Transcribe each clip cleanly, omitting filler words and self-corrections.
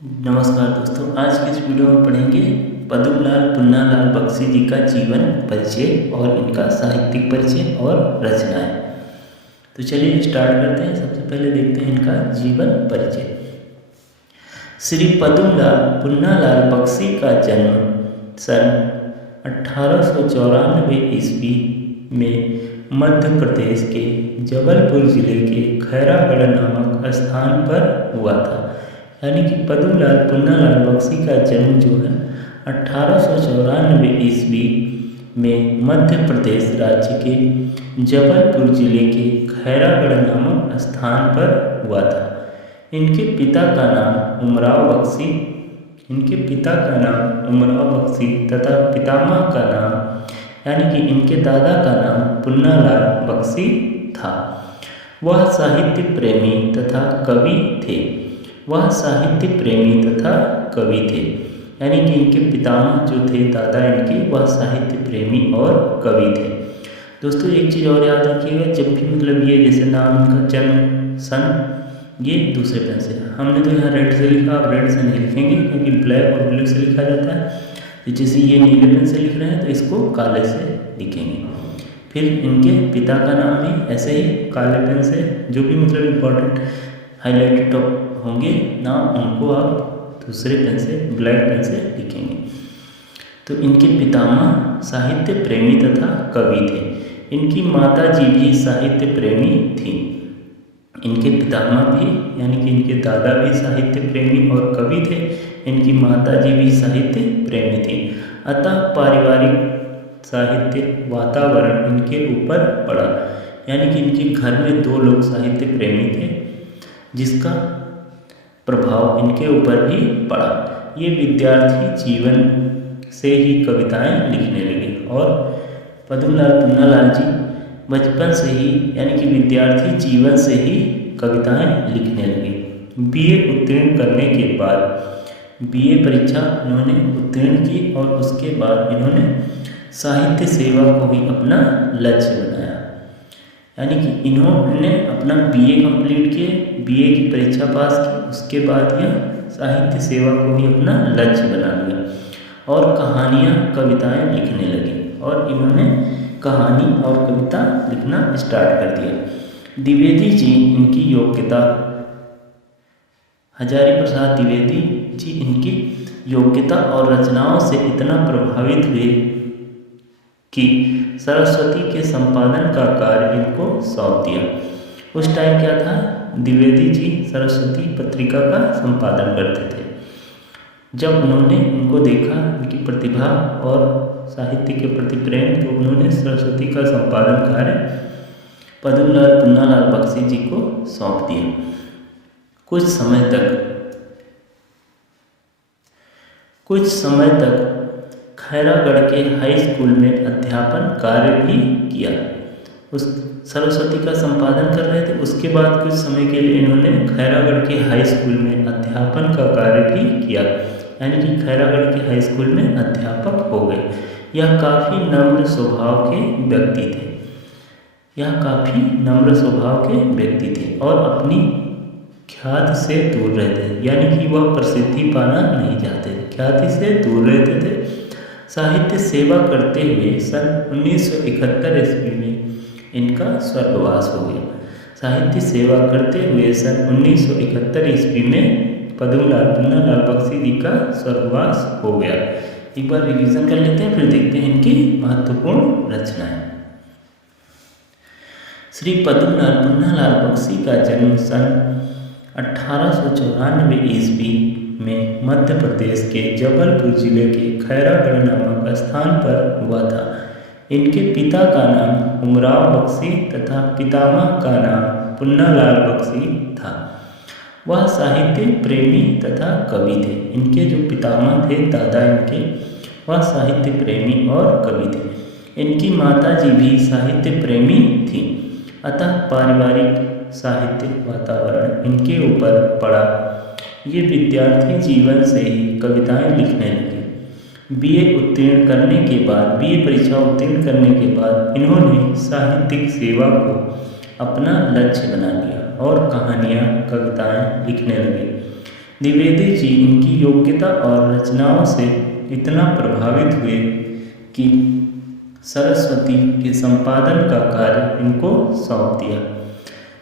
नमस्कार दोस्तों, आज की इस वीडियो में पढ़ेंगे पद्मलाल पुन्नालाल बख्शी जी का जीवन परिचय और इनका साहित्यिक परिचय और रचनाएं। तो चलिए स्टार्ट करते हैं। सबसे पहले देखते हैं इनका जीवन परिचय। श्री पद्मलाल पुन्नालाल बख्शी का जन्म सन 1894 ईस्वी में मध्य प्रदेश के जबलपुर जिले के खैरागढ़ नामक स्थान पर हुआ था। यानी कि पद्मलाल पुन्नालाल बख्शी का जन्म जो है 1894 ईस्वी में मध्य प्रदेश राज्य के जबलपुर जिले के खैरागढ़ नामक स्थान पर हुआ था। इनके पिता का नाम उमराव बख्शी तथा पितामह का नाम यानी कि इनके दादा का नाम पुन्नालाल बख्शी था। वह साहित्य प्रेमी तथा कवि थे। यानी कि इनके पितामह जो थे दादा इनके, वह साहित्य प्रेमी और कवि थे। दोस्तों एक चीज़ और याद रखिएगा, जब भी मतलब ये जैसे नाम इनका जन्म सन ये दूसरे पेन से, हमने तो यहाँ रेड से लिखा, आप रेड से नहीं लिखेंगे क्योंकि ब्लैक और ब्लू से लिखा जाता है। तो जैसे ये नीले पेन से लिख रहे हैं तो इसको काले से लिखेंगे। फिर इनके पिता का नाम भी ऐसे ही काले पेन से, जो भी मतलब इम्पोर्टेंट हाईलाइटेड होंगे नाम, उनको आप दूसरे पेन से ब्लैक पेन से लिखेंगे। तो इनके पितामह साहित्य प्रेमी तथा कवि थे। इनकी माता जी भी साहित्य प्रेमी थी। इनके पितामह भी यानी कि इनके दादा भी साहित्य प्रेमी और कवि थे। इनकी माता जी भी साहित्य प्रेमी थी। अतः पारिवारिक साहित्य वातावरण इनके ऊपर पड़ा। यानी कि इनके घर में दो लोग साहित्य प्रेमी थे, जिसका प्रभाव इनके ऊपर भी पड़ा। ये विद्यार्थी जीवन से ही कविताएं लिखने लगे और पद्मलाल पुन्नालाल जी बचपन से ही यानी कि विद्यार्थी जीवन से ही कविताएं लिखने लगे। बीए उत्तीर्ण करने के बाद बीए परीक्षा इन्होंने उत्तीर्ण की और उसके बाद इन्होंने साहित्य सेवा को ही अपना लक्ष्य बनाया। यानी कि इन्होंने अपना बीए कंप्लीट किए, बीए की परीक्षा पास की, उसके बाद यह साहित्य सेवा को ही अपना लक्ष्य बना लिया और कहानियाँ कविताएं लिखने लगे और इन्होंने कहानी और कविता लिखना स्टार्ट कर दिया। द्विवेदी जी इनकी योग्यता, हजारी प्रसाद द्विवेदी जी इनकी योग्यता और रचनाओं से इतना प्रभावित हुए कि सरस्वती के संपादन का कार्य इनको सौंप दिया। उस टाइम क्या था, द्विवेदी जी सरस्वती पत्रिका का संपादन करते थे। जब उन्होंने इनको देखा, इनकी प्रतिभा और साहित्य के प्रति प्रेम, तो उन्होंने सरस्वती का संपादन कार्य पद्मलाल पुन्नालाल बख्शी जी को सौंप दिया। कुछ समय तक खैरागढ़ के हाई स्कूल में अध्यापन कार्य भी किया। उस सरस्वती का संपादन कर रहे थे, उसके बाद कुछ समय के लिए इन्होंने खैरागढ़ के हाई स्कूल में अध्यापन का कार्य भी किया। यानी कि खैरागढ़ के हाई स्कूल में अध्यापक हो गए। यह काफ़ी नम्र स्वभाव के व्यक्ति थे और अपनी ख्याति से दूर रहते थे। यानी कि वह प्रसिद्धि पाना नहीं चाहते थे, ख्याति से दूर रहते थे। साहित्य सेवा करते हुए सन 1971 ईस्वी में इनका स्वर्गवास हो गया। साहित्य सेवा करते हुए सन 1971 ईस्वी में पद्मलाल पुन्नालाल बख्शी जी का स्वर्गवास हो गया। एक बार रिवीजन कर लेते हैं, फिर देखते हैं इनकी महत्वपूर्ण रचनाएं। श्री पद्मलाल पुन्नालाल बख्शी का जन्म सन 1894 ईस्वी में मध्य प्रदेश के जबलपुर जिले के खैरागढ़ नामक स्थान पर हुआ था। इनके पिता का नाम उमराव बख्शी तथा पितामह का नाम पुन्नालाल बख्शी था। वह साहित्य प्रेमी तथा कवि थे। इनके जो पितामह थे दादा इनके, वह साहित्य प्रेमी और कवि थे। इनकी माता जी भी साहित्य प्रेमी थी। अतः पारिवारिक साहित्य वातावरण इनके ऊपर पड़ा। ये विद्यार्थी जीवन से ही कविताएं लिखने लगे। बीए परीक्षा उत्तीर्ण करने के बाद इन्होंने साहित्यिक सेवा को अपना लक्ष्य बना लिया और कहानियाँ कविताएं लिखने लगे। द्विवेदी जी इनकी योग्यता और रचनाओं से इतना प्रभावित हुए कि सरस्वती के संपादन का कार्य इनको सौंप दिया।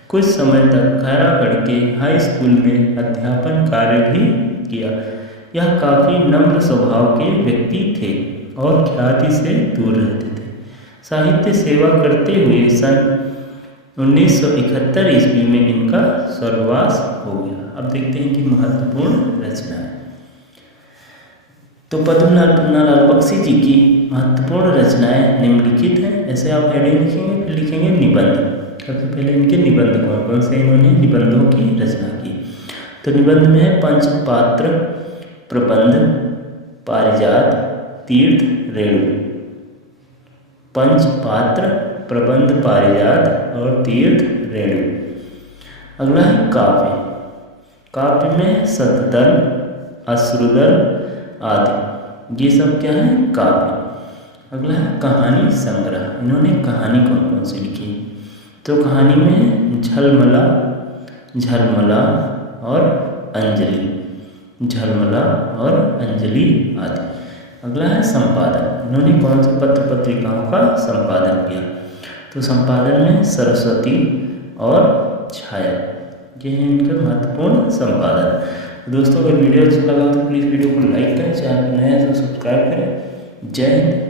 कुछ समय तक खैरागढ़ के हाई स्कूल में अध्यापन कार्य भी किया। यह काफ़ी नम्र स्वभाव के व्यक्ति थे और ख्याति से दूर रहते थे। साहित्य सेवा करते हुए सन 1971 ईस्वी में इनका स्वर्गवास हो गया। अब देखते हैं कि महत्वपूर्ण रचना है। तो पद्मनाभ बख्शी जी की महत्वपूर्ण रचनाएं निम्नलिखित हैं। ऐसे आप हेडिंग लिखेंगे, फिर लिखेंगे निबंध। सबसे पहले इनके निबंध कौन कौन से इन्होंने निबंधों की रचना की। तो निबंध में है पंचपात्र, प्रबंध, पारिजात, तीर्थ, रेणु। पंचपात्र, प्रबंध, पारिजात और तीर्थ, रेणु। अगला है काव्य। काव्य में शतदल, अश्रुदल आदि, ये सब क्या है काव्य। अगला है कहानी संग्रह। इन्होंने कहानी कौन कौन सी लिखी। तो कहानी में झलमला, झलमला और अंजलि, झलमला और अंजलि आदि। अगला है संपादन। इन्होंने कौन से पत्र पत्रिकाओं का संपादन किया। तो संपादन में सरस्वती और छाया, ये हैं इनके महत्वपूर्ण संपादन। दोस्तों अगर वीडियो अच्छा लगा तो प्लीज़ वीडियो को लाइक करें, चैनल नया है तो सब्सक्राइब करें। जय हिंद।